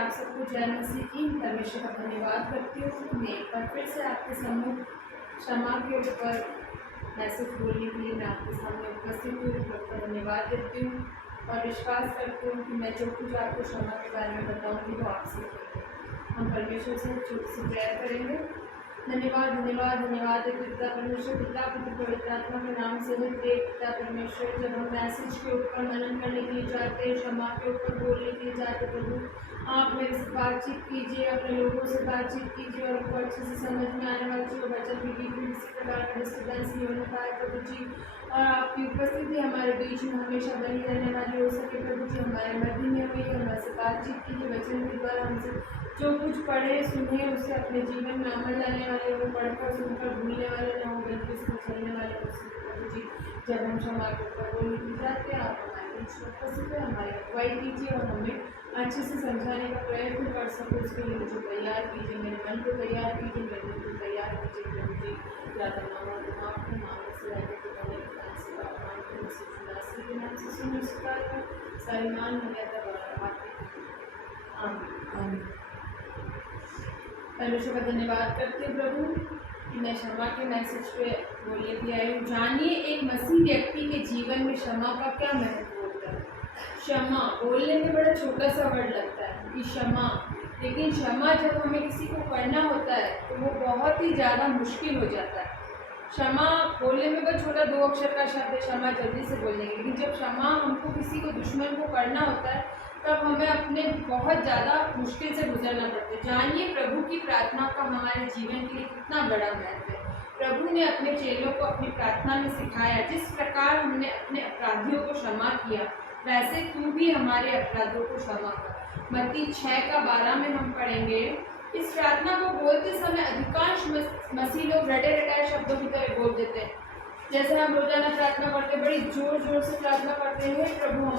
आप सबको जय मसीह की। परमेश्वर का धन्यवाद करती हूँ। मैं एक बार फिर से आपके सम्मुख क्षमा के ऊपर मैसेज बोलने के लिए मैं आपके सामने उपस्थित हूँ। प्रभु का धन्यवाद देती हूँ और विश्वास करती हूँ कि मैं जो कुछ आपको क्षमा के बारे में बताऊँगी वो आपसे हम परमेश्वर से छोटी सी प्रेयर करेंगे। धन्यवाद धन्यवाद धन्यवाद पिता परमेश्वर, पिता पुत्र पवित्र आत्मा के नाम से ही पिता परमेश्वर, जब हम मैसेज के ऊपर मनन करने के लिए जाते हैं, क्षमा के ऊपर बोलने के लिए जाते, प्रभु आप मेरे से बातचीत कीजिए, अपने लोगों से बातचीत कीजिए और उनको अच्छे से समझ में आने वाली जो वचन के बीच में किसी प्रकार का डिस्टर्बेंस नहीं होने पाए प्रभु जी, और आपकी उपस्थिति हमारे बीच में हमेशा बनी रहने वाली हो सके प्रभु जी। हमारे मध्य में हुई हमारे बातचीत कीजिए, वचन के द्वारा हमसे जो कुछ पढ़े सुने उसे अपने जीवन में अमल लाने वाले हो, पढ़कर सुनकर भूलने वाले न हो, बल्कि उसको चलने वाले हो सके प्रभु जी। जब हम क्षमा के ऊपर बोलने की जाते हैं, आप हमारे बीच में उपस्थित है, हमारी अगुवाई कीजिए और हमें अच्छे से समझाने का प्रयत्न कर सको। उसके लिए मुझे तैयार कीजिए, मेरे मन को तैयार कीजिए, मेरे दिल को तैयार कीजिए प्रभु जी। ज़्यादा नाम के नाम से रहने के बने के नाम से सुन स्वीकार कर सारी मान मर्यादा परमेश्वर का धन्यवाद करते हैं प्रभु कि मैं क्षमा के मैसेज पे बोलने भी आई हूँ। जानिए एक मसीह व्यक्ति के जीवन में क्षमा का क्या महत्व होता है। क्षमा बोलने में बड़ा छोटा सा वर्ड लगता है कि क्षमा, लेकिन क्षमा जब हमें किसी को करना होता है तो वो बहुत ही ज़्यादा मुश्किल हो जाता है। क्षमा बोलने में बस छोटा 2 अक्षर का शब्द है, क्षमा जल्दी से बोल देंगे, लेकिन जब क्षमा हमको किसी को दुश्मन को करना होता है तब हमें अपने बहुत ज़्यादा मुश्किल से गुजरना पड़ता है। जानिए प्रभु की प्रार्थना का हमारे जीवन के लिए कितना बड़ा महत्व है। प्रभु ने अपने चेलों को अपनी प्रार्थना में सिखाया, जिस प्रकार हमने अपने अपराधियों को क्षमा किया वैसे तू भी हमारे अपराधों को क्षमा कर। मत्ती 6:12 में हम पढ़ेंगे। इस प्रार्थना को बोलते समय अधिकांश मसीह लोग रटे रटाए शब्दों की तरह बोल देते हैं। जैसे हम रोजाना प्रार्थना करते हैं, बड़ी जोर जोर से प्रार्थना करते हैं, प्रभु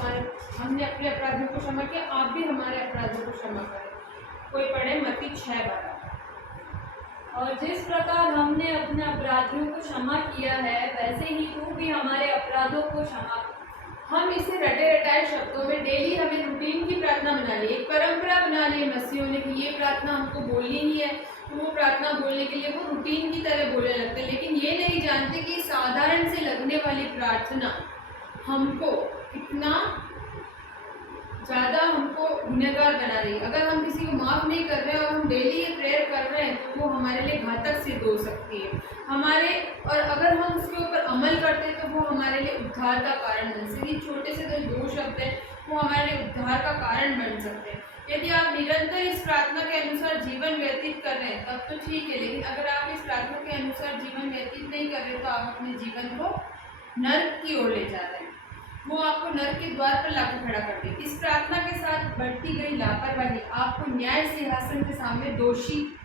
हमने अपने अपराधियों को क्षमा किया, आप भी हमारे अपराधों को क्षमा करें। कोई पढ़े मत्ती 6:12। और जिस प्रकार हमने अपने अपराधियों को क्षमा किया है वैसे ही तू भी हमारे अपराधों को क्षमा कर। हम इसे रटे रटाए शब्दों में डेली हमें रूटीन की प्रार्थना बना ली, एक परंपरा बना ली मसीहों ने कि ये प्रार्थना हमको बोलनी ही है, तो वो प्रार्थना बोलने के लिए वो रूटीन की तरह बोलने लगते हैं, लेकिन ये नहीं जानते कि साधारण से लगने वाली प्रार्थना हमको कितना ज़्यादा हमको गुनहगार बना रही है। अगर हम किसी को माफ़ नहीं कर रहे हैं और हम डेली ये प्रेयर कर रहे हैं तो वो हमारे लिए घातक सिद्ध हो सकती है और अगर हम उसके ऊपर अमल करते हैं तो वो हमारे लिए उद्धार का कारण बन सकते हैं। छोटे से 2 शब्द हैं वो हमारे लिए उद्धार का कारण बन सकते हैं। यदि आप निरंतर इस प्रार्थना के अनुसार जीवन व्यतीत कर रहे हैं तब तो ठीक है, लेकिन अगर आप इस प्रार्थना के अनुसार जीवन व्यतीत नहीं कर रहे तो आप अपने जीवन को नर्क की ओर ले जा रहे हैं, वो आपको नर्क के द्वार पर लाकर खड़ा कर देगी। इस प्रार्थना के साथ बढ़ती गई लापरवाही आपको न्याय सिंहासन के सामने दोषी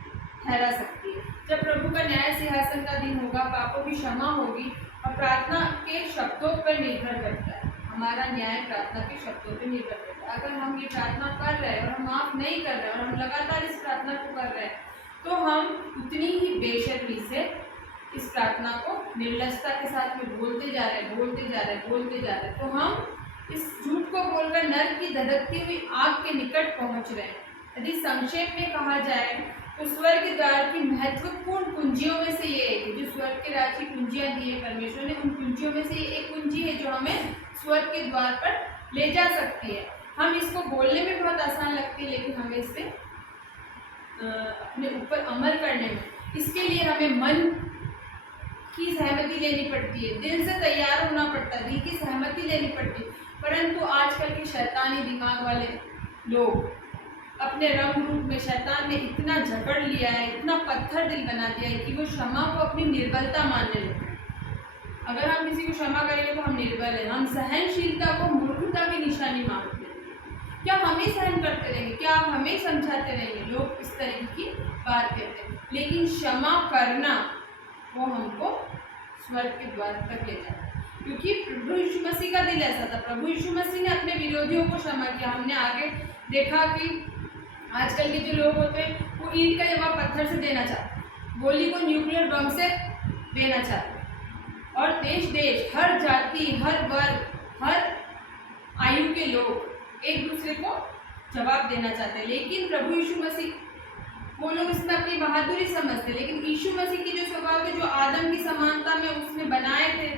ठहरा सकती है। जब प्रभु का न्याय सिंहासन का दिन होगा, पापों की क्षमा होगी और प्रार्थना के शब्दों पर निर्भर करता है। हमारा न्याय प्रार्थना के शब्दों पर निर्भर करता है। अगर हम ये प्रार्थना कर रहे हैं और हम माफ़ नहीं कर रहे हैं और हम लगातार इस प्रार्थना को कर रहे हैं तो हम उतनी ही बेशर्मी से इस प्रार्थना को निर्लजता के साथ में बोलते जा रहे हैं, तो हम इस झूठ को बोलकर नर्क की धधकती हुई आग के निकट पहुंच रहे हैं। यदि संक्षेप में कहा जाए तो स्वर्ग द्वार की महत्वपूर्ण कुंजियों में से ये है, जो स्वर्ग के राज्य की कुंजियां दी है परमेश्वर ने, उन कुंजियों में से ये एक कुंजी है जो हमें स्वर्ग के द्वार पर ले जा सकती है। हम इसको बोलने में बहुत आसान लगती है, लेकिन हमें इससे अपने ऊपर अमल करने में, इसके लिए हमें मन की सहमति लेनी पड़ती है, दिल से तैयार होना पड़ता है, दिल की सहमति लेनी पड़ती है। परंतु आजकल के शैतानी दिमाग वाले लोग अपने रंग रूप में शैतान ने इतना झगड़ लिया है, इतना पत्थर दिल बना दिया है कि वो क्षमा को अपनी निर्बलता मानने लगे हैं। अगर हम किसी को क्षमा करेंगे तो हम निर्बल हैं, हम सहनशीलता को मूर्खता की निशानी मानते हैं। क्या हम ही सहन करते रहेंगे, क्या आप हमें समझाते रहेंगे? लोग इस तरह की बात कहते हैं, लेकिन क्षमा करना वो हमको स्वर्ग के द्वार तक ले जाता है, क्योंकि प्रभु यीशु मसीह का दिल ऐसा था। प्रभु यीशु मसीह ने अपने विरोधियों को क्षमा किया। हमने आगे देखा कि आजकल के जो लोग होते हैं वो ईंट का जवाब पत्थर से देना चाहते हैं, गोली को न्यूक्लियर बम से देना चाहते हैं, और देश देश, हर जाति, हर वर्ग, हर आयु के लोग एक दूसरे को जवाब देना चाहते हैं। लेकिन प्रभु यीशु मसीह, वो लोग इसमें अपनी बहादुरी समझते, लेकिन यीशु मसीह की जो स्वभाव है, जो आदम की समानता में उसने बनाए थे,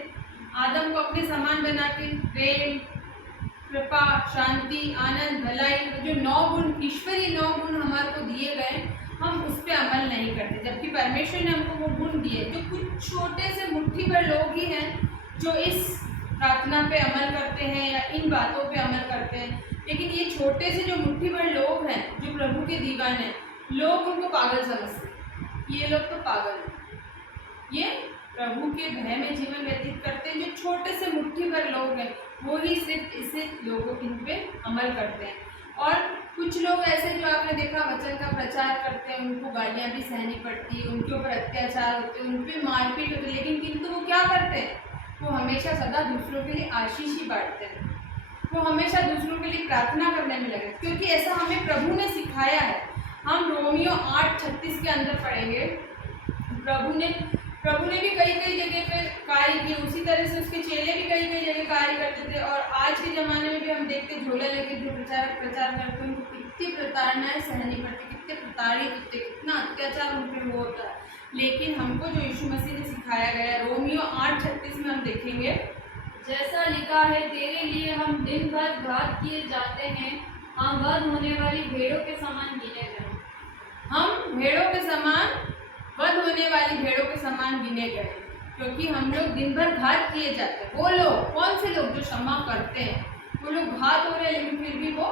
आदम को अपने समान बना के प्रेम, कृपा, शांति, आनंद, भलाई, जो 9 गुण, ईश्वरीय 9 गुण हमारे को दिए गए, हम उस पर अमल नहीं करते। जबकि परमेश्वर ने हमको वो गुण दिए। जो कुछ छोटे से मुट्ठी भर लोग ही हैं जो इस प्रार्थना पे अमल करते हैं या इन बातों पे अमल करते हैं। लेकिन ये छोटे से जो मुट्ठी भर लोग हैं, जो प्रभु के दीवाने हैं, लोग उनको पागल समझते हैं, ये लोग तो पागल हैं। ये प्रभु के भय में जीवन व्यतीत करते हैं। जो छोटे से मुट्ठी भर लोग हैं, वो ही सिर्फ इसे लोगों इन पे अमल करते हैं। और कुछ लोग ऐसे जो आपने देखा वचन का प्रचार करते हैं, उनको गालियाँ भी सहनी पड़ती है, उनके ऊपर अत्याचार होते हैं, उन पर मारपीट होती है, लेकिन किंतु वो क्या करते हैं? वो हमेशा सदा दूसरों के लिए आशीष ही बांटते हैं। वो हमेशा दूसरों के लिए प्रार्थना करने में लगे, क्योंकि ऐसा हमें प्रभु ने सिखाया है। हम रोमियो 8:36 के अंदर पढ़ेंगे। प्रभु ने भी कई जगह पे कार्य किए, उसी तरह से उसके चेले भी कई जगह कार्य करते थे। और आज के ज़माने में भी हम देखते, झोला लेके जो प्रचार करते हैं, उनको कितनी प्रताड़नाएं सहनी पड़ती, कितने प्रताड़ित होते, कितना अत्याचार उन पर होता है। लेकिन हमको जो यीशु मसीह ने सिखाया गया, रोमियो 8:36 में हम देखेंगे, जैसा लिखा है, तेरे लिए हम दिन भर घात किए जाते हैं, हम वध होने वाली भेड़ों के समान गिने गए। हम भेड़ों के समान, वध होने वाली भेड़ों के समान गिने गए, क्योंकि हम लोग दिन भर घात किए जाते हैं। वो लोग, कौन से लोग? जो क्षमा करते हैं। वो लोग घात हो रहे हैं, लेकिन फिर भी वो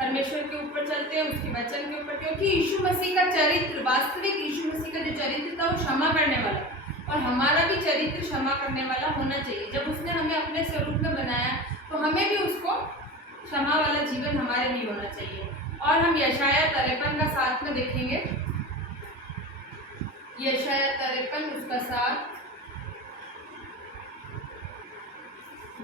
परमेश्वर के ऊपर चलते हैं, उसके वचन के ऊपर, क्योंकि यीशु मसीह का चरित्र, वास्तविक यीशु मसीह का जो चरित्र था, वो क्षमा करने वाला। और हमारा भी चरित्र क्षमा करने वाला होना चाहिए। जब उसने हमें अपने स्वरूप में बनाया, तो हमें भी उसको क्षमा वाला जीवन हमारे लिए होना चाहिए। और हम यशाया 53 का 7 में देखेंगे। यशाया 53 उसका 7,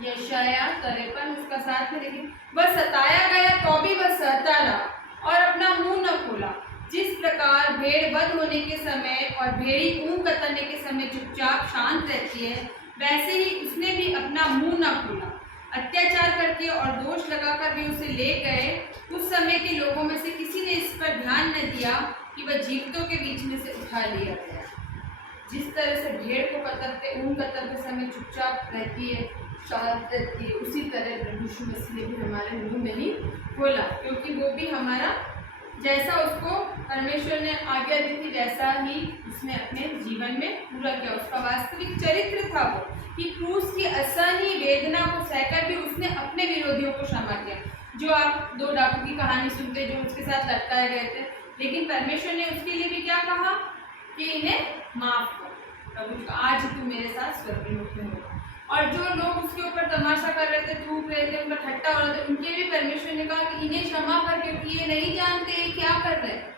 यशाया 53 उसका 7 में देखिए, वह सताया गया तो भी वह सहता रहा और अपना मुंह न खोला। जिस प्रकार भेड़ वध होने के समय और भेड़ी ऊन कतरने के समय चुपचाप शांत रहती है, वैसे ही उसने भी अपना मुंह न खोला। अत्याचार करके और दोष लगाकर भी उसे ले गए। उस समय के लोगों में से किसी ने इस पर ध्यान न दिया कि वह जीवितों के बीच में से उठा लिया गया। जिस तरह से भेड़ को कतरते, ऊन कतरते समय चुपचाप रहती है, शांत रहती है, उसी तरह प्रभु यीशु मसीह ने भी हमारे मुंह नहीं खोला, क्योंकि वो भी हमारा, जैसा उसको परमेश्वर ने आज्ञा दी थी, वैसा ही उसने अपने जीवन में पूरा किया। उसका वास्तविक चरित्र था वो, कि क्रूस की असहनीय वेदना को सहकर भी उसने अपने विरोधियों को क्षमा किया। जो आप 2 डाकू की कहानी सुनते, जो उसके साथ लटकाए गए थे, लेकिन परमेश्वर ने उसके लिए भी क्या कहा कि इन्हें माफ कर, प्रभु आज तू मेरे साथ स्वर्गलोक में हो। और जो लोग उसके ऊपर तमाशा कर रहे थे, थूक रहे थे, उनका ठट्टा हो रहा था, उनके भी परमेश्वर ने कहा कि इन्हें क्षमा कर, क्योंकि ये नहीं जानते क्या कर रहे हैं।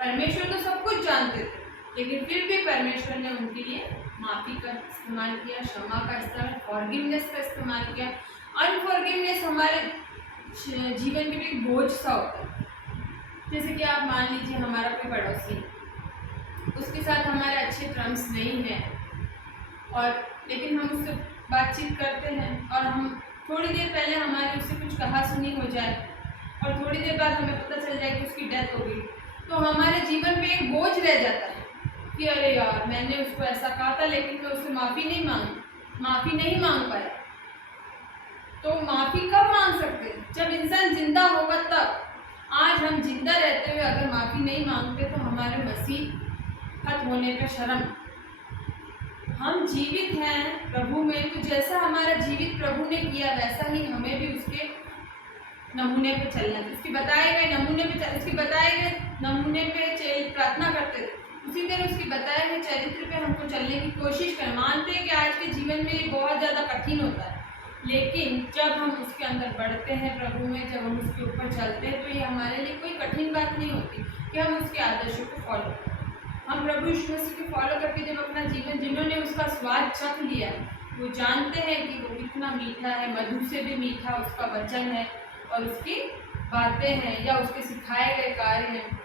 परमेश्वर तो सब कुछ जानते थे, लेकिन फिर भी परमेश्वर ने उनके लिए माफ़ी का इस्तेमाल किया, क्षमा का इस्तेमाल, फॉरगिवनेस का इस्तेमाल किया। अनफॉरगिवनेस हमारे जीवन में एक बोझ सा होता है। जैसे कि आप मान लीजिए, हमारा कोई पड़ोसी, उसके साथ हमारे अच्छे टर्म्स नहीं हैं, और लेकिन हम उससे बातचीत करते हैं, और हम थोड़ी देर पहले हमारी उससे कुछ कहा सुनी हो जाए, और थोड़ी देर बाद हमें पता चल जाए कि उसकी डेथ हो गई, तो हमारे जीवन में एक बोझ रह जाता है कि अरे यार, मैंने उसको ऐसा कहा था, लेकिन मैं उससे माफ़ी नहीं मांग पाया। तो माफ़ी कब मांग सकते हैं? जब इंसान जिंदा होगा तब। आज हम जिंदा रहते हुए अगर माफ़ी नहीं मांगते, तो हमारे मसीह खत्म होने का शर्म। हम जीवित हैं प्रभु में, तो जैसा हमारा जीवित प्रभु ने किया, वैसा ही हमें भी उसके नमूने पे चलना है। उसके बताए गए नमूने पे प्रार्थना करते थे, उसी तरह उसके बताए हुए चरित्र पे हमको चलने की कोशिश करें। मानते हैं कि आज के जीवन में ये बहुत ज़्यादा कठिन होता है, लेकिन जब हम उसके अंदर बढ़ते हैं प्रभु में, जब हम उसके ऊपर चलते हैं, तो ये हमारे लिए कोई कठिन बात नहीं होती कि हम उसके आदर्शों को फॉलो करें। हम प्रभु यीशु मसीह को फॉलो करके जब अपना जीवन, जिन्होंने उसका स्वाद चख लिया, वो जानते हैं कि वो कितना मीठा है, मधु से भी मीठा उसका वचन है, और उसकी बातें हैं या उसके सिखाए गए कार्य हैं।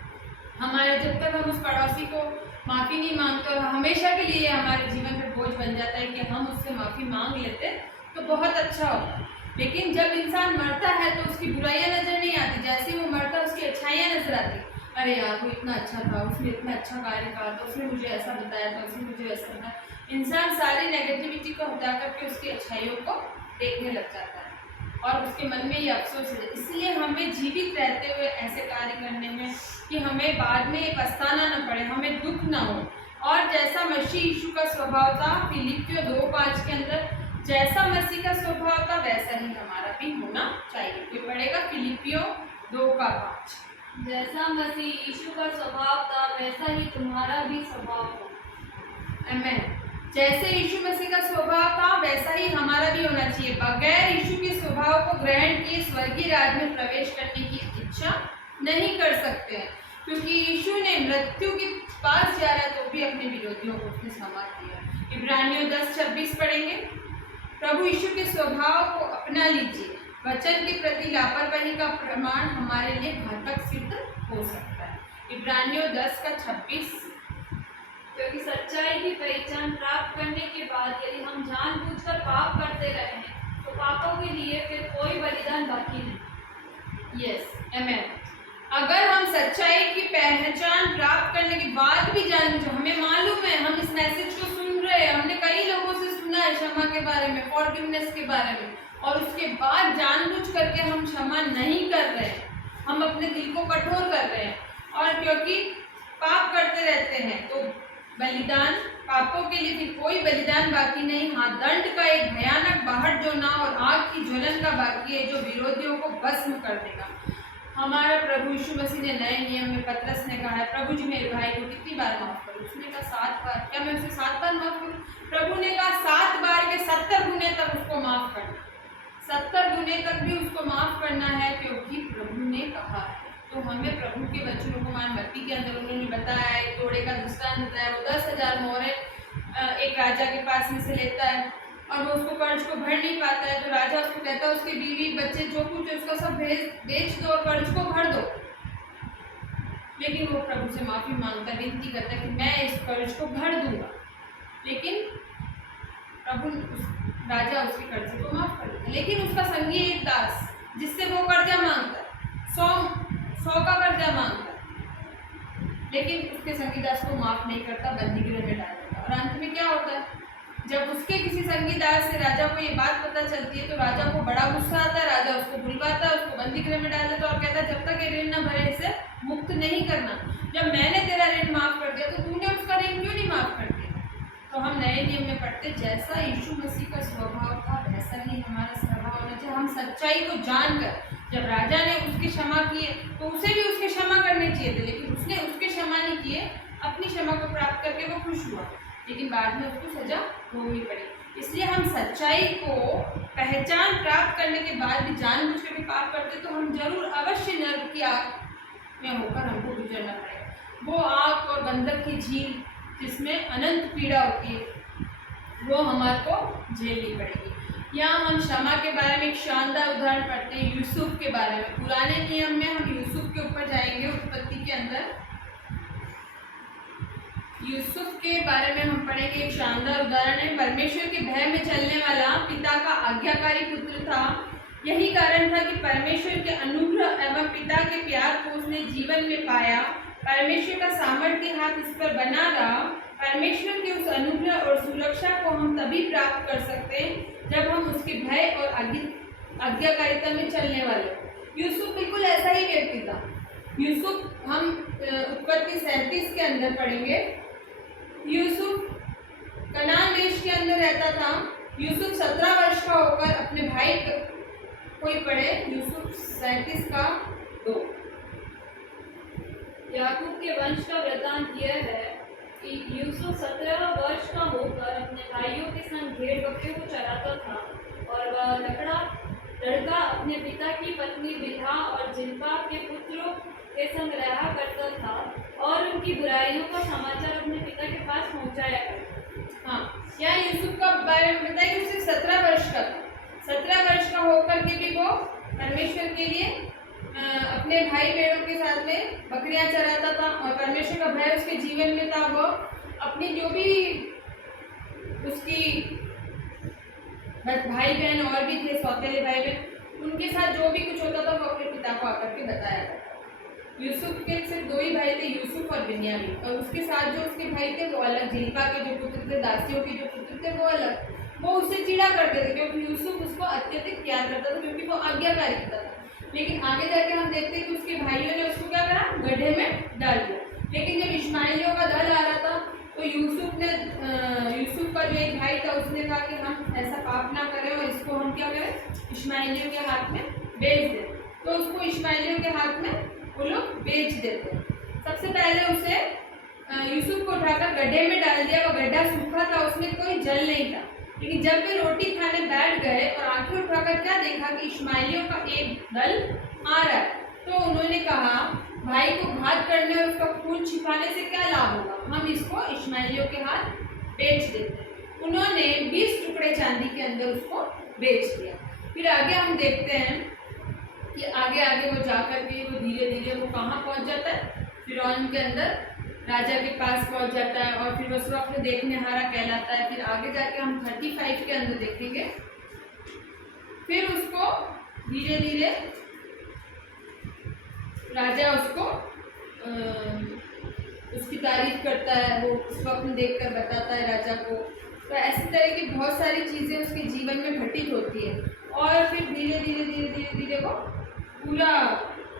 हमारे जब तक हम उस पड़ोसी को माफ़ी नहीं मांगते, और हमेशा के लिए हमारे जीवन में बोझ बन जाता है कि हम उससे माफ़ी मांग लेते, तो बहुत अच्छा होता है। लेकिन जब इंसान मरता है तो उसकी बुराइयां नजर नहीं आती, जैसे ही वो मरता है उसकी अच्छाइयां नजर आती। अरे यार वो इतना अच्छा था, उसने इतना अच्छा कार्य करा था, उसने मुझे ऐसा बताया था, उसने मुझे ऐसा बताया। इंसान सारी नेगेटिविटी को हटा करके उसकी अच्छाइयों को देखने लग जाता है और उसके मन में ये अफसोस है। इसलिए हमें जीवित रहते हुए ऐसे कार्य करने हैं कि हमें बाद में पछताना न पड़े, हमें दुख ना हो। और जैसा मसीह यीशु का स्वभाव था, फिलिपियों 2:5 के अंदर जैसा मसीह का स्वभाव था वैसा ही हमारा भी होना चाहिए। कोई पढ़ेगा फिलिपियों 2:5। जैसा मसीह यीशु का स्वभाव था वैसा ही तुम्हारा भी स्वभाव हो। आमेन। जैसे यीशु मसीह का स्वभाव था वैसा ही हमारा भी होना चाहिए। बगैर यीशु के स्वभाव को ग्रहण किए स्वर्गीय राज्य में प्रवेश करने की इच्छा नहीं कर सकते हैं, क्योंकि यीशु ने मृत्यु के पास जा रहा तो भी अपने विरोधियों को उसने क्षमा किया। इब्रानियों 10:26 पढ़ेंगे। प्रभु यीशु के स्वभाव को अपना लीजिए, वचन के प्रति लापरवाही का प्रमाण हमारे लिए घातक सिद्ध हो सकता है। इब्रानियों 10:26। क्योंकि सच्चाई की पहचान प्राप्त करने के बाद यदि हम जानबूझकर पाप करते रहे तो पापों के लिए फिर कोई बलिदान बाकी नहीं। यस, आमेन। अगर हम सच्चाई की पहचान प्राप्त करने के बाद भी जानबूझ, हमें मालूम है, हम इस मैसेज को सुन रहे हैं, हमने कई लोगों से सुना है क्षमा के बारे में, फॉरगिवनेस के बारे में, और उसके बाद जानबूझ करके हम क्षमा नहीं कर रहे हैं, हम अपने दिल को कठोर कर रहे हैं और क्योंकि पाप करते रहते हैं तो बलिदान, पापों के लिए फिर कोई बलिदान बाकी नहीं। हाँ, दंड का एक भयानक बाहर जो ना और आग की ज्वलन का बाकी है जो विरोधियों को भस्म कर देगा। हमारा प्रभु यीशु मसीह ने नए नियम में पतरस ने कहा है, प्रभु जी मेरे भाई को कितनी बार माफ करूं? उसने कहा 7 बार। क्या मैं उसे 7 बार माफ करूं? प्रभु ने कहा 7 बार के 70 गुने तक उसको माफ करना, 70 गुने तक भी उसको माफ करना है, क्योंकि प्रभु ने कहा है। तो हमें प्रभु के वचनों को मान। मत्ती के अंदर उन्होंने बताया, एक तोड़े का दृष्टांत बताया, वो 10,000 मोहरें एक राजा के पास में से लेता है और वो उसको कर्ज को भर नहीं पाता है, तो राजा उसको कहता है उसके बीवी बच्चे जो कुछ है उसका सब बेच दो और कर्ज को भर दो। लेकिन वो प्रभु से माफी मांगता, विनती करता है कि मैं इस कर्ज को भर दूंगा, लेकिन प्रभु राजा उसके कर्जे को माफ कर देता। लेकिन उसका संगी एक दास जिससे वो कर्जा मांगता है, 100 का कर्जा मांगता है, लेकिन उसके संगी दास को माफ नहीं करता, बंदी गृह में डाल देता। और अंत में क्या होता है, जब उसके किसी संगी दास से राजा को ये बात पता चलती है तो राजा को बड़ा गुस्सा आता है, राजा उसको बुलवाता है, उसको बंदी गृह में डाल देता और कहता है जब तक ये ऋण न भरे इसे मुक्त नहीं करना। जब मैंने तेरा ऋण माफ कर दिया तो तूने उसका ऋण क्यों नहीं माफ कर दिया? तो हम नए नियम में पढ़ते, जैसा यीशु मसीह का स्वभाव था वैसा ही हमारा स्वभाव होना चाहिए। हम सच्चाई को जानकर, जब राजा ने उसकी क्षमा किए तो उसे भी उसके क्षमा करने चाहिए थे, लेकिन उसने उसके क्षमा नहीं किए, अपनी क्षमा को प्राप्त करके वो खुश हुआ, लेकिन बाद में उसको सजा भोगनी पड़ी। इसलिए हम सच्चाई को पहचान प्राप्त करने के बाद भी जानबूझ करके पाप करते तो हम जरूर अवश्य नर्क की आग में होकर हमको गुजरना पड़ेगा। वो आग और बंधक की झील जिसमें अनंत पीड़ा होती है, वो हमारे को झेलनी पड़ेगी। यहाँ हम क्षमा के बारे में एक शानदार उदाहरण पढ़ते हैं, यूसुफ के बारे में। पुराने नियम में हम यूसुफ के ऊपर जाएंगे, उत्पत्ति के अंदर यूसुफ के बारे में हम पढ़ेंगे। एक शानदार उदाहरण है, परमेश्वर के भय में चलने वाला पिता का आज्ञाकारी पुत्र था। यही कारण था कि परमेश्वर के अनुग्रह एवं पिता के प्यार को उसने जीवन में पाया। परमेश्वर का सामर्थ्य हाथ इस पर बना रहा। परमेश्वर के उस अनुग्रह और सुरक्षा को हम तभी प्राप्त कर सकते हैं जब हम उसके भय और आज्ञाकारिता में चलने वाले। यूसुफ बिल्कुल ऐसा ही व्यक्ति था। यूसुफ हम उत्पत्ति 37 के अंदर पढ़ेंगे। यूसुफ कनान देश के अंदर रहता था। यूसुफ 17 वर्ष का होकर अपने भाई कोई पढ़े, यूसुफ 37:2। याकूब के वंश का वृतांत यह है कि यूसुफ 17 वर्ष का होकर अपने भाइयों के संग भेड़ बकरियों को चराता था, और वह लड़का अपने पिता की पत्नी बिल्हा और जिल्पा के पुत्रों के संग रहा करता था और उनकी बुराइयों का समाचार अपने पिता के पास पहुंचाया करता। हाँ, यहाँ यूसुफ का बारे में बताया कि उसे 17 वर्ष का था। 17 वर्ष का होकर के भी वो परमेश्वर के लिए अपने भाई भेड़ों के साथ में बकरियां चराता था और परमेश्वर का भय उसके जीवन में था। वो अपनी जो भी उसकी बस भाई बहन और भी थे, सौतेले भाई बहन, उनके साथ जो भी कुछ होता था वो अपने पिता को आकर के बताया करता। यूसुफ के सिर्फ 2 ही भाई थे, यूसुफ और बिन्यामीन, और उसके साथ जो उसके भाई थे वो अलग, जिल्पा के जो पुत्र थे, दासियों के जो पुत्र थे वो अलग। वो उससे चिढ़ा करते थे क्योंकि यूसुफ उसको अत्यधिक प्यार करता था, क्योंकि वो आज्ञाकारी करता था। लेकिन आगे जाके हम देखते हैं कि उसके भाइयों ने उसको क्या करा, गड्ढे में डाल दिया। लेकिन जब इश्माइलियों का दल आ रहा था तो यूसुफ का जो एक भाई था उसने कहा कि हम ऐसा पाप ना करें और इसको हम क्या करें, इश्माइलियों के हाथ में बेच दें। तो उसको इश्माइलियों के हाथ में वो लोग बेच देते। सबसे पहले उसे यूसुफ को उठाकर गड्ढे में डाल दिया। वो गड्ढा सूखा था, उसमें कोई जल नहीं था। लेकिन जब वे रोटी खाने बैठ गए और आंखें उठाकर क्या देखा कि इश्माइलियों का एक दल आ रहा है, तो उन्होंने कहा, भाई को घात करने और उसका खून छिपाने से क्या लाभ होगा, हम इसको इश्माइलियों के हाथ बेच देते हैं। उन्होंने 20 टुकड़े चांदी के अंदर उसको बेच दिया। फिर आगे हम देखते हैं कि आगे आगे वो जाकर के वो धीरे धीरे वो कहाँ पहुँच जाता है, फिरौन के अंदर, राजा के पास पहुँच जाता है और फिर वो स्वप्न देखने हारा कहलाता है। फिर आगे जाके हम 35 के अंदर देखेंगे। फिर उसको धीरे धीरे राजा उसको उसकी तारीफ करता है, वो स्वप्न देखकर बताता है राजा को। तो ऐसी तरह की बहुत सारी चीज़ें उसके जीवन में घटित होती है। और फिर धीरे धीरे धीरे धीरे धीरे वो पूरा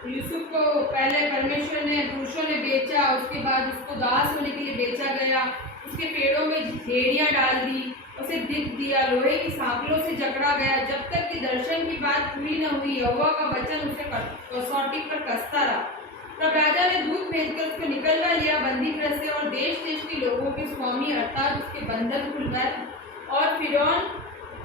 यूसुफ को पहले परमेश्वर ने, पुरुषों ने बेचा, उसके बाद उसको दास होने के लिए बेचा गया, उसके पेड़ों में भेड़ियाँ डाल दी, उसे दिख दिया, लोहे की सांकलों से जकड़ा गया, जब तक कि दर्शन की बात पूरी न हुई। यहोवा का वचन उसे कसौटी पर कसता रहा। तब राजा ने दूत भेजकर उसको निकलवा लिया बंदी गृह से, और देश देश के लोगों के स्वामी अर्थात उसके बंधन खुल गए, और फिरौन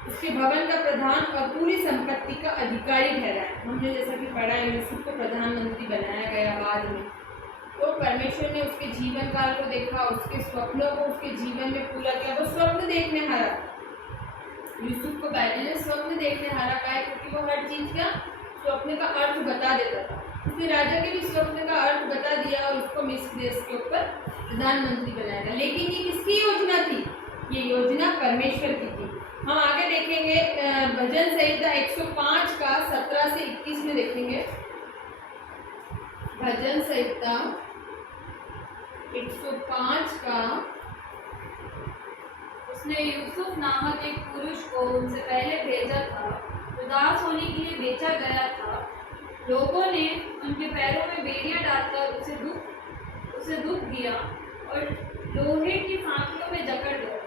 उसके भवन का प्रधान और पूरी संपत्ति का अधिकारी ठहराया। हमने जैसा कि पढ़ा, यूसुफ को प्रधानमंत्री बनाया गया बाद में। तो परमेश्वर ने उसके जीवन काल को देखा, उसके स्वप्नों को उसके जीवन में पूरा किया। वो स्वप्न देखने हारा, यूसुफ को बाइबल ने स्वप्न देखने हारा कहा है, क्योंकि वो हर चीज का स्वप्न का अर्थ बता देता था। उसने राजा के भी स्वप्न का अर्थ बता दिया और उसको मिस्र देश के ऊपर प्रधानमंत्री बनाया गया। लेकिन ये किसकी योजना थी? ये योजना परमेश्वर की थी। हम आगे देखेंगे भजन संहिता 105 का 17 से 21 में देखेंगे। भजन संहिता 105 का, उसने यूसुफ नामक एक पुरुष को उनसे पहले भेजा था, जो दास होने के लिए बेचा गया था। लोगों ने उनके पैरों में बेड़ियां डालकर उसे दुख दिया और लोहे की सांकलों में जकड़ गए।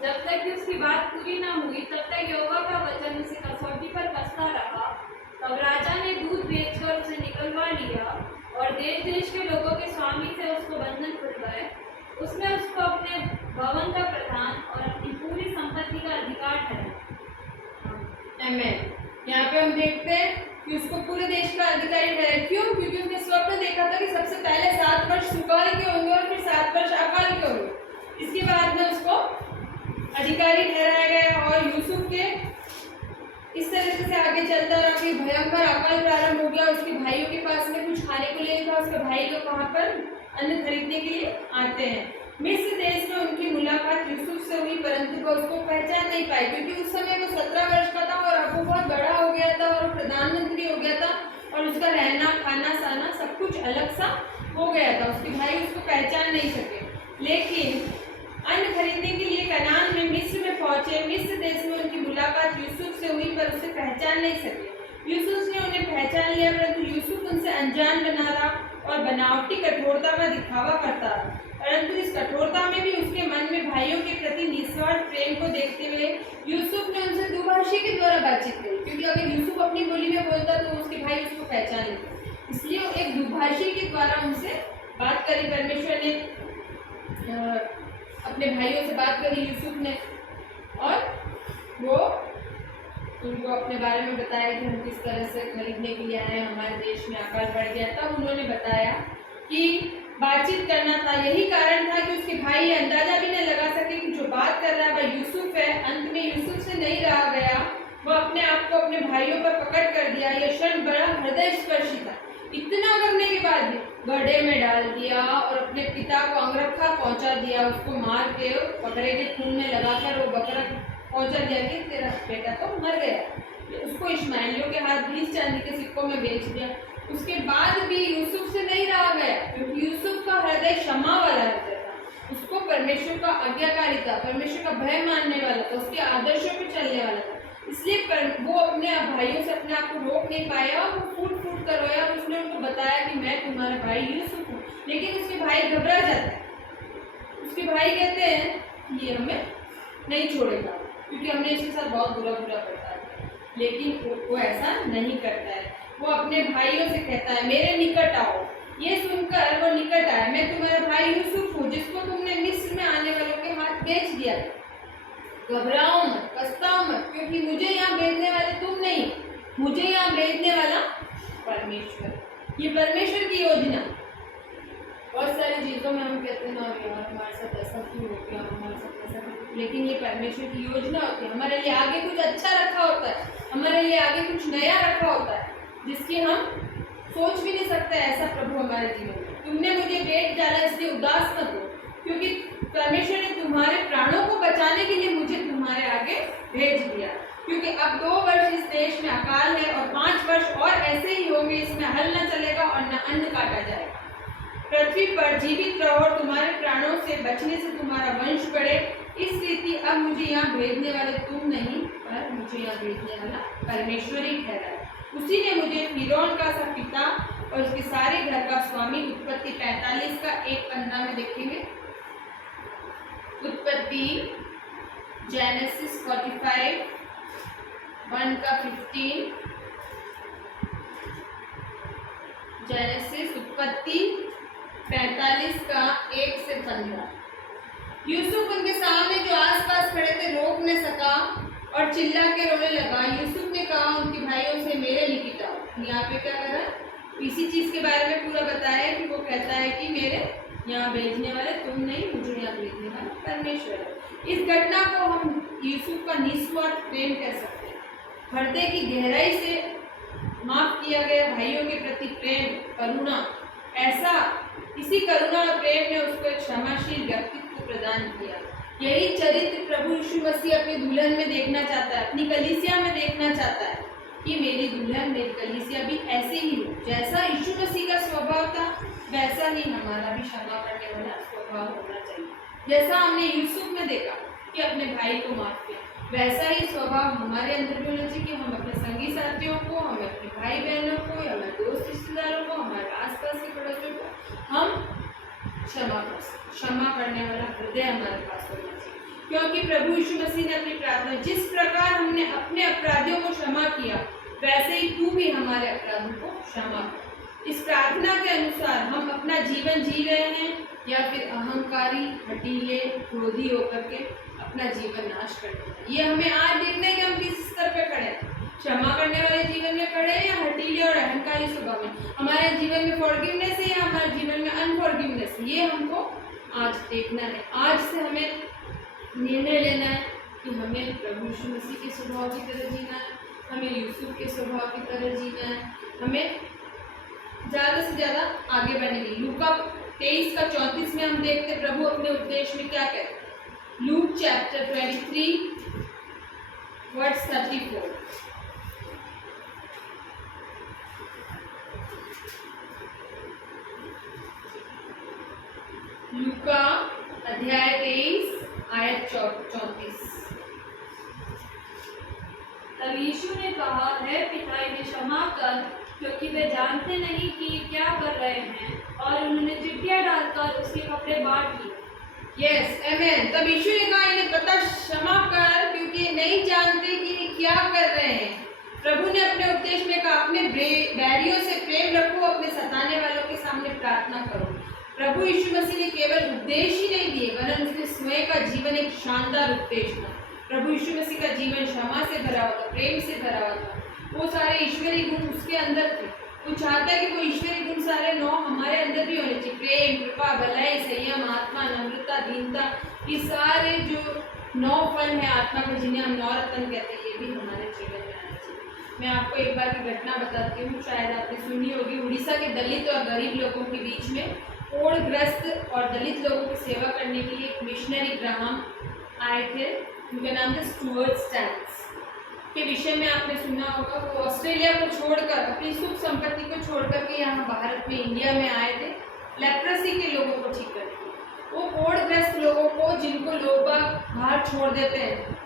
जब तक कि उसकी बात पूरी ना हुई, तब तक यहोवा का वचन उसे कसौटी पर कसता रहा। तब राजा ने दूत भेजकर उसे निकलवा लिया, और देश देश के लोगों के स्वामी से उसको बंधन खुल गए। उसने उसको अपने भवन का प्रधान और अपनी पूरी संपत्ति का अधिकार ठहराया। आमीन। यहाँ पे हम देखते हैं कि उसको पूरे देश का अधिकारी ठहराया। क्यों? क्योंकि उसने स्वप्न देखा था कि सबसे पहले 7 वर्ष सुकाल के होंगे और फिर 7 वर्ष अकाल के होंगे। इसके बाद में उसको अधिकारी ठहराया गया। और यूसुफ के इस तरह से आगे चलता रहा कि भयंकर अकाल प्रारंभ हो गया। उसके भाइयों के पास में कुछ खाने को लिए था। उसके भाई लोग वहाँ पर अन्न खरीदने के लिए आते हैं। मिस्र देश में उनकी मुलाकात यूसुफ से हुई, परंतु वह उसको पहचान नहीं पाई, क्योंकि उस समय वो 17 वर्ष का था और अब वो बहुत बड़ा हो गया था और प्रधानमंत्री हो गया था, और उसका रहना खाना साना सब कुछ अलग सा हो गया था। उसके भाई उसको पहचान नहीं सके। लेकिन अन्न खरीदने के लिए कनान में मिस्र में पहुंचे। मिस्र देश में उनकी मुलाकात यूसुफ से हुई, पर उसे पहचान नहीं सके। यूसुफ ने उन्हें पहचान लिया, परंतु यूसुफ उनसे अनजान बना रहा और बनावटी कठोरता का दिखावा करता रहा। परंतु इस कठोरता में भी उसके मन में भाइयों के प्रति निस्वार्थ प्रेम को देखते हुए यूसुफ ने उनसे दुभाषी के द्वारा बातचीत करी, क्योंकि अगर यूसुफ अपनी बोली में बोलता तो उसके भाई उसको पहचान लेते, इसलिए वो एक दुभाषी के द्वारा उनसे बात करी। परमेश्वर ने अपने भाइयों से बात करी यूसुफ ने, और वो उनको अपने बारे में बताया कि हम किस तरह से खरीदने के लिए आए, हमारे देश में अकाल पड़ गया। तब उन्होंने बताया कि बातचीत करना था। यही कारण था कि उसके भाई ये अंदाजा भी नहीं लगा सके कि जो बात कर रहा है वह यूसुफ है। अंत में यूसुफ से नहीं रहा गया, वह अपने आप को अपने भाइयों पर पकड़ कर दिया। यह क्षण बड़ा हृदय स्पर्शी था। इतना करने के बाद भी गड्ढे में डाल दिया और अपने पिता को अंगरखा पहुंचा दिया। उसको मार के बकरे के खून में लगाकर वो बकरा पहुंचा दिया कि तेरा बेटा तो मर गया। उसको इश्माइलियों के हाथ 20 चांदी के सिक्कों में बेच दिया। उसके बाद भी यूसुफ से नहीं रहा गया, क्योंकि यूसुफ का हृदय क्षमा वाला हृदय था। उसको परमेश्वर का आज्ञाकारी था, परमेश्वर का भय मानने वाला था, उसके आदर्शों पे चलने वाला था। इसलिए वो अपने भाइयों से अपने आप को रोक नहीं पाया और वो फूट फूट कर रोया और उसने उनको बताया कि मैं तुम्हारा भाई यूसुफ हूँ। लेकिन उसके भाई घबरा जाते हैं। उसके भाई कहते हैं ये हमें नहीं छोड़ेगा, क्योंकि हमने इसके साथ बहुत बुरा बर्ताव किया। लेकिन वो ऐसा नहीं करता है। वो अपने भाइयों से कहता है मेरे निकट आओ। ये सुनकर वो निकट आया, मैं तुम्हारा भाई यूसुफ हूँ, जिसको तुमने मिस्र में आने वालों के हाथ बेच दिया। घबराओ मत, पछताओ मत, क्योंकि मुझे यहाँ भेजने वाले तुम नहीं, मुझे यहाँ भेजने वाला परमेश्वर। ये परमेश्वर की योजना। बहुत सारी चीज़ों में हम कहते हैं ना यार हमारे साथ ऐसा क्यों हो गया, हमारे साथ ऐसा क्यों, लेकिन ये परमेश्वर की योजना होती है। हमारे लिए आगे कुछ अच्छा रखा होता है, हमारे लिए आगे कुछ नया रखा होता है, जिसकी हम सोच भी नहीं सकते। ऐसा प्रभु हमारे जीवन में, तुमने मुझे भेज डाला इसलिए उदास मत हो, क्योंकि परमेश्वर ने तुम्हारे प्राणों को बचाने के लिए मुझे तुम्हारे आगे भेज दिया। क्योंकि अब 2 वर्ष इस देश में अकाल है और 5 वर्ष और ऐसे ही होंगे, इसमें हल न चलेगा और न अन्न काटा जाएगा। पृथ्वी पर जीवित रहो और तुम्हारे प्राणों से बचने से तुम्हारा वंश बढ़े। इस रीति अब मुझे यहाँ भेजने वाले तुम नहीं, पर मुझे यहाँ भेजने वाला परमेश्वर ही ठहरा है। उसी ने मुझे फिरौन का सा पिता और उसके सारे घर का स्वामी, उत्पत्ति 45 का 1:15 में देखेंगे। उत्पत्ति जेनेसिस 45 1 का 15, जेनेसिस उत्पत्ति 45 का 1 से 15। यूसुफ उनके सामने जो आसपास खड़े थे रोक न सका और चिल्ला के रोने लगा। यूसुफ ने कहा उनके भाइयों से मेरे निकट आओ। यहाँ पे क्या कर रहा है, इसी चीज़ के बारे में पूरा बताया कि वो कहता है कि मेरे यहाँ भेजने वाले तुम नहीं, मुझे यहाँ भेजने वाला परमेश्वर है। इस घटना को हम यूसुफ का निस्वार्थ प्रेम कह सकते हैं। हृदय की गहराई से माफ किया गया भाइयों के प्रति प्रेम, करुणा, ऐसा इसी करुणा और प्रेम ने उसको एक क्षमाशील व्यक्तित्व प्रदान किया। यही चरित्र प्रभु यीशु मसीह अपनी दुल्हन में देखना चाहता है, अपनी कलीसिया में देखना चाहता है कि मेरी दुल्हन, मेरी कलीसिया भी ऐसे ही हो। जैसा यीशु मसीह का स्वभाव था वैसा ही हमारा भी क्षमा करने वाला स्वभाव होना चाहिए। जैसा हमने यूसुफ में देखा कि अपने भाई को माफ किया, वैसा ही स्वभाव हमारे अंदर भी होना चाहिए कि हम अपने संगी साथियों को, हम अपने भाई बहनों को, या हमारे दोस्त रिश्तेदारों को, हमारे आसपास के पड़ोसियों को हम क्षमा करने वाला हृदय हमारे पास होना चाहिए। क्योंकि प्रभु यीशु मसीह ने अपनी प्रार्थना, जिस प्रकार हमने अपने अपराधियों को क्षमा किया वैसे ही तू भी हमारे अपराधों को क्षमा कर। इस प्रार्थना के अनुसार हम अपना जीवन जी रहे हैं या फिर अहंकारी, हठीले, क्रोधी होकर के अपना जीवन नाश करते हैं। ये हमें आज देखना है कि हम किस स्तर पे खड़े हैं, क्षमा करने वाले जीवन में खड़े हैं या हठीले और अहंकारी स्वभाव में। हमारे जीवन में फॉरगिवनेस है या हमारे जीवन में अनफॉरगिवनेस है, ये हमको आज देखना है। आज से हमें निर्णय लेना है कि हमें प्रभु यीशु मसीह के स्वभाव की तरह जीना है, हमें यूसुफ के स्वभाव की तरह जीना है, हमें ज़्यादा से ज़्यादा आगे बढ़ने की। लूका 23 का 34 में हम देखते प्रभु अपने उपदेश में क्या कहते हैं। Luke chapter 23 verse 34। लूका अध्याय 23 आयत 34। तब यीशु ने कहा, है पिता इन्हें क्षमा कर, क्योंकि वे जानते नहीं कि क्या कर रहे हैं। और उन्होंने चिट्ठियाँ डालकर उसके कपड़े बांट लिए। Yes amen. तब यीशु ने कहा इन्हें पता क्षमा कर, क्योंकि नहीं जानते कि ये क्या कर रहे हैं। प्रभु ने अपने उपदेश में कहा अपने बैरियों से प्रेम रखो, अपने सताने वालों के सामने प्रार्थना करो। प्रभु यीशु मसीह ने केवल उपदेश ही नहीं दिए, वरन उसने स्वयं का जीवन एक शानदार उपदेश था। प्रभु यीशु मसीह का जीवन क्षमा से भरा हुआ था, प्रेम से भरा हुआ था। वो सारे ईश्वरीय गुण उसके अंदर थे। वो चाहता है कि वो ईश्वरीय गुण सारे 9 हमारे अंदर भी होने चाहिए। प्रेम, कृपा, भलाई, संयम, आत्मा, नम्रता, दीनता, ये सारे जो 9 फल हैं आत्मा को, जिन्हें हम 9 रत्न कहते हैं, ये भी हमारे जीवन में आना चाहिए। मैं आपको एक बार की घटना बताती हूँ, शायद आपने सुनी होगी। उड़ीसा के दलित और गरीब लोगों के बीच में कोढ़ग्रस्त और दलित लोगों की सेवा करने के लिए एक मिशनरी ग्राहम आए थे उनका नाम था स्टुअर्ट स्टैंस के विषय में आपने सुना होगा। वो ऑस्ट्रेलिया को छोड़कर, अपनी सुख संपत्ति को छोड़कर के यहाँ भारत में, इंडिया में आए थे लेप्रेसी के लोगों को ठीक करने। वो कोढ़ग्रस्त लोगों को, जिनको लोग बाहर छोड़ देते हैं,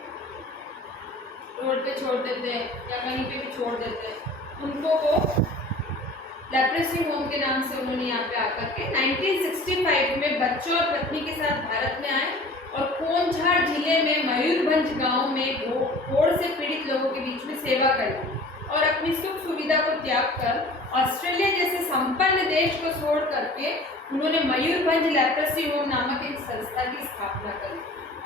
रोड पे छोड़ देते हैं या कहीं पे भी छोड़ देते हैं, उनको वो लेप्रेसी होम के नाम से उन्होंने यहाँ पे आकर के 1965 में बच्चों और पत्नी के साथ भारत में आए और कोंझार जिले में मयूरभंज गांव में कोढ़ से पीड़ित लोगों के बीच में सेवा करी और अपनी सुख सुविधा को त्याग कर ऑस्ट्रेलिया जैसे संपन्न देश को छोड़ करके उन्होंने मयूरभंज लेप्रेसी होम नामक एक संस्था की स्थापना करी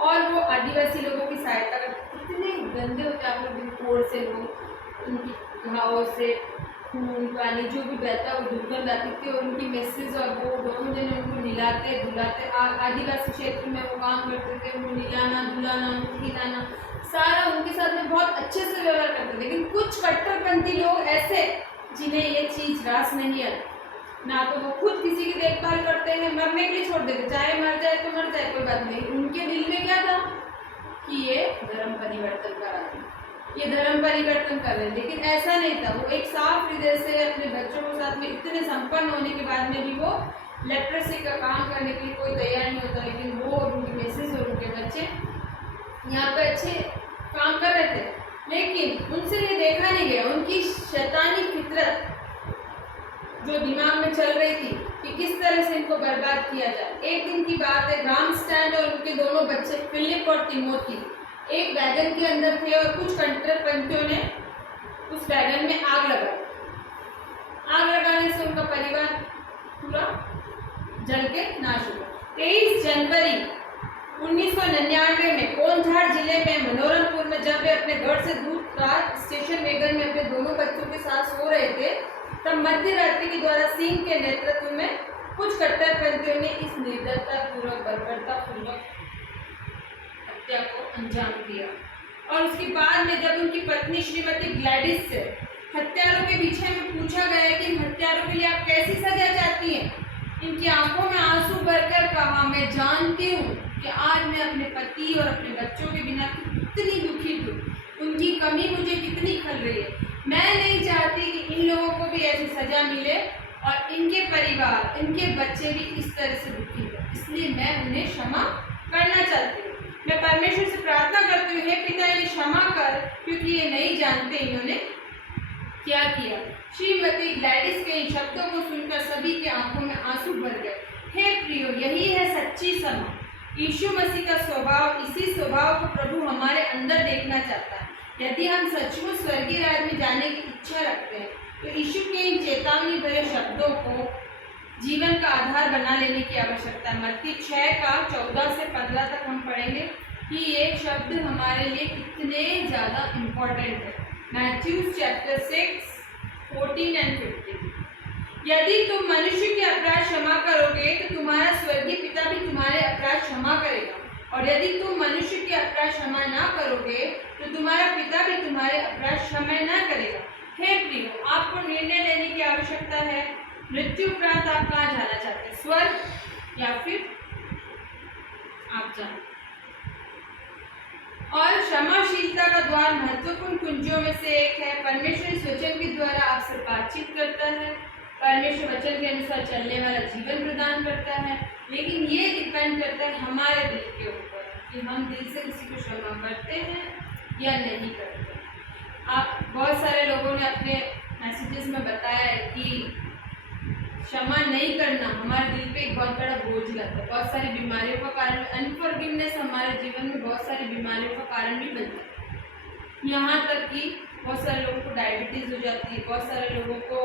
और वो आदिवासी लोगों की सहायता कर। इतने गंदे होते आप लोग कोढ़ से लोग, उनकी घावों से खून पानी जो भी बहता वो दुर्गंध आती थी और उनकी मिसेज और वो दोनों जने उनको नहलाते धुलाते, आदिवासी क्षेत्र में वो काम करते थे, उनको नहलाना धुलाना उनको खिलाना सारा उनके साथ में बहुत अच्छे से व्यवहार करते थे। लेकिन कुछ कट्टरपंथी लोग ऐसे जिन्हें ये चीज़ रास नहीं आती, ना तो वो खुद किसी की देखभाल करते हैं, मरने के लिए छोड़ देते, चाहे मर जाए तो मर जाए कोई बात नहीं। उनके दिल में क्या था कि ये धर्म परिवर्तन करा दें, ये धर्म परिवर्तन कर रहे हैं, लेकिन ऐसा नहीं था। वो एक साफ हृदय से अपने बच्चों के साथ में इतने संपन्न होने के बाद में भी वो लेप्रेसी का काम करने के लिए कोई तैयार नहीं होता, लेकिन वो और उनकी मिसेज और उनके बच्चे यहाँ पे अच्छे काम कर रहे थे। लेकिन उनसे ये देखा नहीं गया उनकी शैतानी फितरत जो दिमाग में चल रही थी कि किस तरह से इनको बर्बाद किया जाए। एक दिन की बात है, ग्राम स्टैंड और उनके दोनों बच्चे फिलिप और तिमोथी एक वैगन के अंदर थे और कुछ कट्टरपंथियों ने उस वैगन में आग लगा। आग लगाने से उनका परिवार पूरा जल के नाश हुआ। 23 जनवरी 1999 में कोंझार जिले में मनोरमपुर में जब वे अपने घर से दूर कार स्टेशन वैगन में अपने दोनों बच्चों के साथ सो रहे थे, तब मध्य रात्रि के द्वारा सिंह के नेतृत्व में कुछ कट्टरपंथियों ने इस निर्दयता पूर्वक बर्बरता पूर्वक हत्या को अंजाम दिया। और उसके बाद में जब उनकी पत्नी श्रीमती ग्लैडिस से हत्यारों के विषय में पूछा गया कि इन हत्यारों के लिए आप कैसी सजा चाहती हैं, इनकी आंखों में आंसू भरकर कहा, मैं जानती हूँ कि आज मैं अपने पति और अपने बच्चों के बिना कितनी दुखी हूँ, उनकी कमी मुझे कितनी खल रही है। मैं नहीं चाहती कि इन लोगों को भी ऐसी सजा मिले और इनके परिवार, इनके बच्चे भी इस तरह से दुखी हो, इसलिए मैं उन्हें क्षमा करना चाहती हूँ। मैं परमेश्वर से प्रार्थना करती हूँ, हे पिता इन्हें क्षमा कर, क्योंकि ये नहीं जानते इन्होंने क्या किया। श्रीमती ग्लैडिस के इन शब्दों को सुनकर सभी के आंखों में आंसू भर गए। हे प्रियो, यही है सच्ची क्षमा। यीशु मसीह का स्वभाव, इसी स्वभाव को प्रभु हमारे अंदर देखना चाहता है। यदि हम सचमुच स्वर्गीय राज्य में जाने की इच्छा रखते हैं तो यीशु के इन चेतावनी भरे शब्दों को जीवन का आधार बना लेने की आवश्यकता है। मत्ती 6 का 14 से 15 तक हम पढ़ेंगे कि ये शब्द हमारे लिए कितने ज़्यादा इम्पोर्टेंट है। Matthew chapter 6 14 and 15। यदि तुम मनुष्य के अपराध क्षमा करोगे तो तुम्हारा स्वर्गीय पिता भी तुम्हारे अपराध क्षमा करेगा, और यदि तुम मनुष्य के अपराध क्षमा ना करोगे तो तुम्हारा पिता भी तुम्हारे अपराध क्षमा ना करेगा। हे प्रियो, आपको निर्णय लेने की आवश्यकता है। मृत्यु उपरांत आप कहाँ जाना चाहते हैं, स्वर्ग या फिर आप जाना। और क्षमाशीलता का द्वार महत्वपूर्ण कुंजियों में से एक है। परमेश्वर इस वचन के द्वारा आपसे बातचीत करता है। परमेश्वर वचन के अनुसार चलने वाला जीवन प्रदान करता है, लेकिन ये डिपेंड करता है हमारे दिल के ऊपर कि हम दिल से किसी को क्षमा करते हैं या नहीं करते। आप बहुत सारे लोगों ने अपने मैसेजेस में बताया है कि क्षमा नहीं करना हमारे दिल पे एक बहुत बड़ा बोझ लगता है। बहुत सारी बीमारियों का कारण, अनफॉरगिवनेस हमारे जीवन में बहुत सारी बीमारियों का कारण भी बनता है। यहाँ तक कि बहुत सारे लोगों को डायबिटीज़ हो जाती है, बहुत सारे लोगों को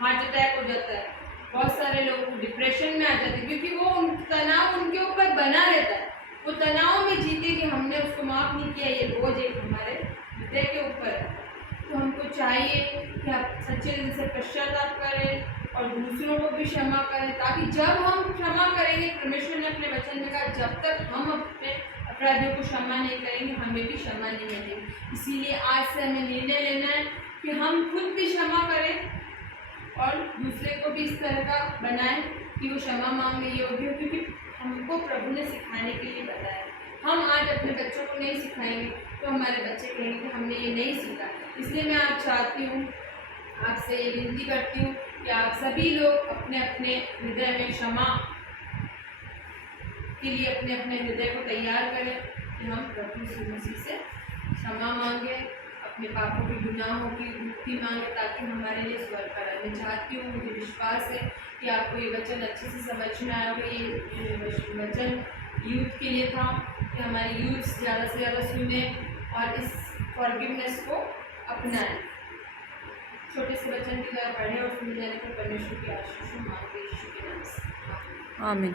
हार्ट अटैक हो जाता है, बहुत सारे लोगों को डिप्रेशन में आ जाते हैं, क्योंकि वो तनाव उनके ऊपर बना रहता है। वो तनाव में जीते कि हमने उसको माफ़ नहीं किया, ये बोझ एक हमारे हृदय के ऊपर है। तो हमको चाहिए कि आप सच्चे दिल से पश्चाताप करें और दूसरों को भी क्षमा करें, ताकि जब हम क्षमा करेंगे, परमेश्वर ने अपने वचन में कहा जब तक हम अपने अपराधियों को क्षमा नहीं करेंगे हमें भी क्षमा नहीं मिलेगी। इसीलिए आज से हमें निर्णय लेना है कि हम खुद भी क्षमा करें और दूसरे को भी इस तरह का बनाएं कि वो क्षमा मांगने योग्य हो, क्योंकि हमको प्रभु ने सिखाने के लिए बताया हम आज अपने बच्चों को नहीं सिखाएंगे तो हमारे बच्चे कहेंगे कि हमने ये नहीं सीखा। इसलिए मैं आज चाहती हूँ, आपसे ये विनती करती हूँ कि आप सभी लोग अपने अपने हृदय में क्षमा के लिए अपने अपने हृदय को तैयार करें कि हम प्रभु यीशु मसीह से क्षमा मांगे, अपने पापों के गुनाहों की मुक्ति मांगे ताकि हमारे लिए स्वर्ग का राज। मैं चाहती हूँ, मुझे विश्वास है कि आपको ये वचन अच्छे से समझ में आया होगा। ये वचन यूथ के लिए था कि हमारे यूथ ज़्यादा से ज़्यादा सुने और इस फॉरगिवनेस को अपनाएं। छोटे से वचन की तरह पढ़ें और सुन जाने पर परमेश्वर की आशीष मांगते यीशु के नाम से। आमीन।